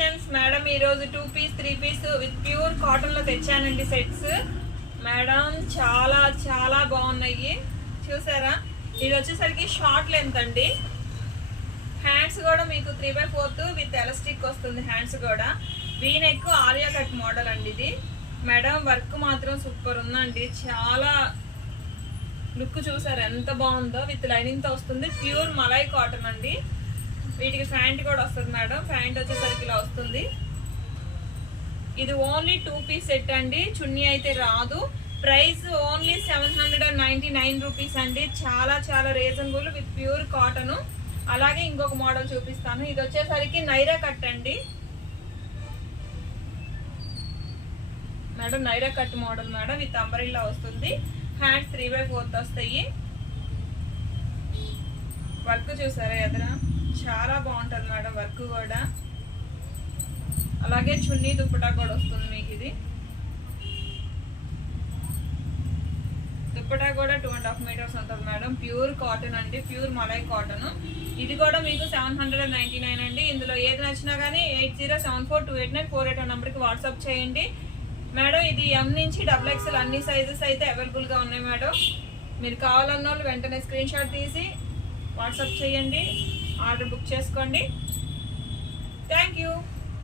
Collections madam ఈరోజు 2 piece 3 piece with pure cotton లో తెచ్చానండి సెట్స్ మేడం. చాలా చాలా బాగున్నాయి చూసారా. ఇది వచ్చేసరికి షార్ట్ లెంత్ అండి. హ్యాండ్స్ కూడా మీకు 3/4 విత్ ఎలాస్టిక్ వస్తుంది. హ్యాండ్స్ కూడా V neck Alia cut model అండి ఇది మేడం. వర్క్ మాత్రం సూపర్ ఉందండి. చాలా లుక్ చూసారు ఎంత బాగుందో. విత్ లైనింగ్ తో వస్తుంది. ప్యూర్ మలై కాటన్ అండి. వీటికి ప్యాంట్ కూడా వస్తుంది మేడం. ప్యాంట్ వచ్చేసరికి ఇలా వస్తుంది. ఇది ఓన్లీ 2 పీస్ సెట్ అండి. చున్నీ అయితే రాదు. ప్రైస్ ఓన్లీ 799 రూపీస్ అండి. చాలా చాలా రీజనబుల్ విత్ ప్యూర్ కాటన్. అలాగే ఇంకొక మోడల్ చూపిస్తాను. ఇది వచ్చేసరికి నైరా కట్ అండి madam. Naira cut model madam. With umbrella వస్తుంది. హ్యాండ్స్ 3/4 వస్తాయి. వర్క్ చూసారా ఎదురా చాలా బాగుంటుంది మేడం. వర్క్ కూడా అలాగే చున్నీ దుప్పటా కూడా వస్తుంది మీకు. ఇది దుప్పటా కూడా 2.5 మీటర్స్ ఉంటుంది మేడం. ప్యూర్ కాటన్ అండి. Pure malai cotton. ఇది కూడా మీకు 799 అండి. ఇందులో ఏది నచ్చినా కానీ 8074289481 నెంబర్కి వాట్సాప్ చేయండి మేడం. ఇది M నుంచి XXL అన్ని సైజెస్ అయితే అవైలబుల్గా ఉన్నాయి మేడం. మీరు కావాలన్న వాళ్ళు వెంటనే స్క్రీన్ షాట్ తీసి వాట్సాప్ చేయండి. ఆర్డర్ బుక్ చేసుకోండి. Thank you.